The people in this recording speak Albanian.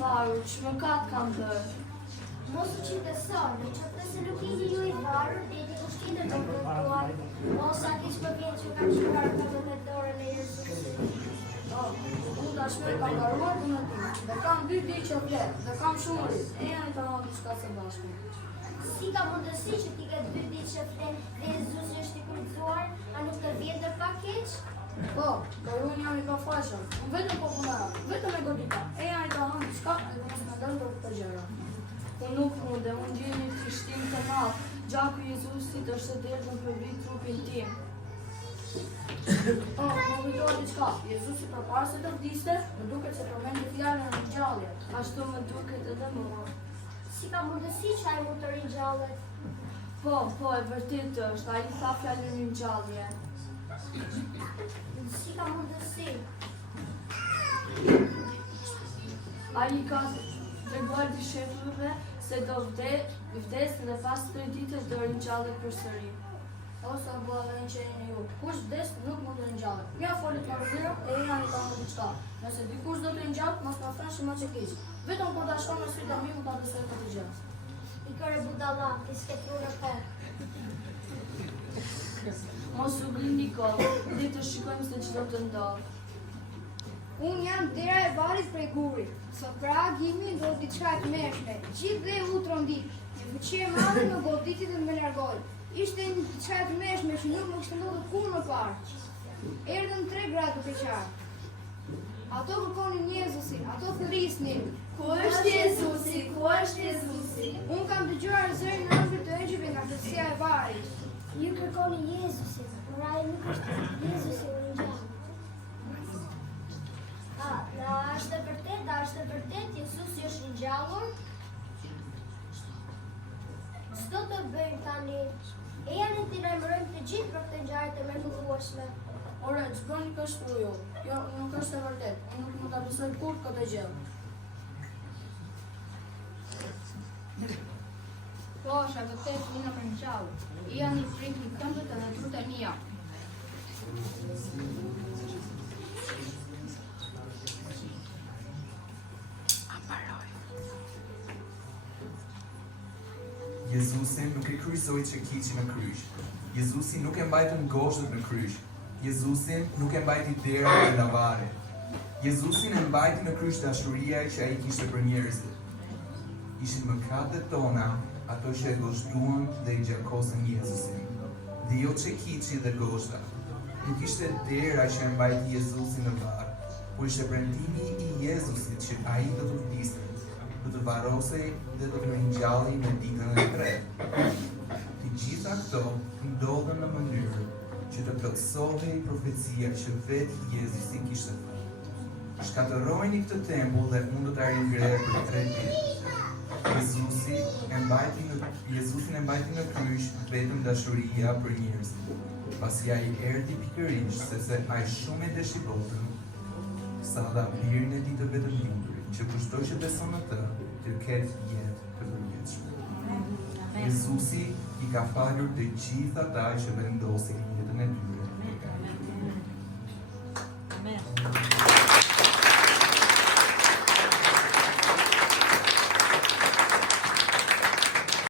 varur, që mëkat kam bërë. Mos u qitësoni, që nëse nuk jeni ju i varur, deti kushtinë të vërtuar, ose kish më vjen që kam shkuar në të dorën e Jezusit. Unë tashme kam garuar të në tim, dhe kam 2 vite që flet, dhe kam shumë rrit, e janë të hanë diçka së bashku. Si ka mundësi që ti këtë 2 ditë që flet dhe Jezusi është i kurtëzuar, a nuk të vjen dhe pak keq? Po, garuar janë i ka fashën, unë vetëm po punara, vetëm e godita, e janë të hanë diçka edhe mos me dërë për këtë gjëra. Unë nuk munde, unë gjej një trishtim të madh, gjaku i Jezusit është e derdhën për vit trupin tim. Më kujtohet diçka, Jezusi përpara se të vdiste, më duket se përmendi fjalën e ringjalljes, ashtu më duket edhe mua. Si ka mundësi që ai mund të ringjallet? Po, e vërtet është, ai tha fjalën ringjallje. Si ka mundësi? Ai ka treguar dishepujve se do vdes dhe pas 3 ditësh do ringjallet përsëri. Ose bëhen që jeni ju. Kush vdes nuk mund të ringjallet. Ja folit me vëllëra e janë të hanë diçka. Nëse dikush do të ringjallet, mos ta thënë shumë që keq. Vetëm kur ta shkon në sytë mi, mund ta besoj këtë gjë. I kërë budalla, ti s'ke trurë po. Mos u glini kohë, dhe të shikojmë se çdo të ndodh. Unë jam dera e varit prej gurit. Sot pra gimi ndodh diçka të mëshme. Gjithë dhe u trondit. Një fuqi e madhe më goditi dhe më largoi. Ishte një diçka të mëshme që nuk më kishte ndodhur kurrë më parë. Erdhën 3 gra të qartë. Ato kërkonin Jezusin, ato thërrisnin. Ku është Jezusi? Ku është Jezusi? Unë kam dëgjuar zërin e anëve të ëngjëve nga plotësia e varit. Ju kërkoni Jezusin, por ai nuk është Jezusi u ringjall. A është e vërtet Jezusi është ringjallur? Ç'do të bëjmë tani? E janë të lajmërojmë të gjithë për këtë ngjarje të mrekullueshme. Ore, ç'bëni kështu ju? Jo, nuk është e vërtet. Unë nuk mund ta besoj kurrë këtë gjë. Po, është e vërtet unë nuk ringjallur. I janë i frikë këmbët edhe trut e mia. Jezusi nuk e kryqëzoi që kiçi në kryq. Jezusi nuk e mbajti ngoshtet në kryq. Jezusin nuk e mbajti derën e lavarit. Jezusin e mbajti në kryq dashuria që ai kishte për njerëzit. Ishin mëkatet tona ato që e gozhduan dhe i gjakosën Jezusin. Dhe jo që kiçi dhe goshta. Nuk ishte dera që e mbajti Jezusin në varr, por ishte premtimi i Jezusit që ai do të vdiste, do të varrosej dhe do të ringjallej në ditën e tretë. Të gjitha këto ndodhen në mënyrë që të plotësohej profecia që vetë Jezusi kishte thënë. Shkatërrojeni këtë tempull dhe unë do ta ringrej për 3 ditë. Jezusin e mbajti në kryq vetëm dashuria për njerëzit. Pasi ai erdhi pikërisht sepse ai shumë e deshi botën, sa dha birën e tij të vetëm lindurit, që kushdo që beson në të ketë jetë të përjetshme. Jezusi i ka falur të gjithë ata që vendosin jetën e tyre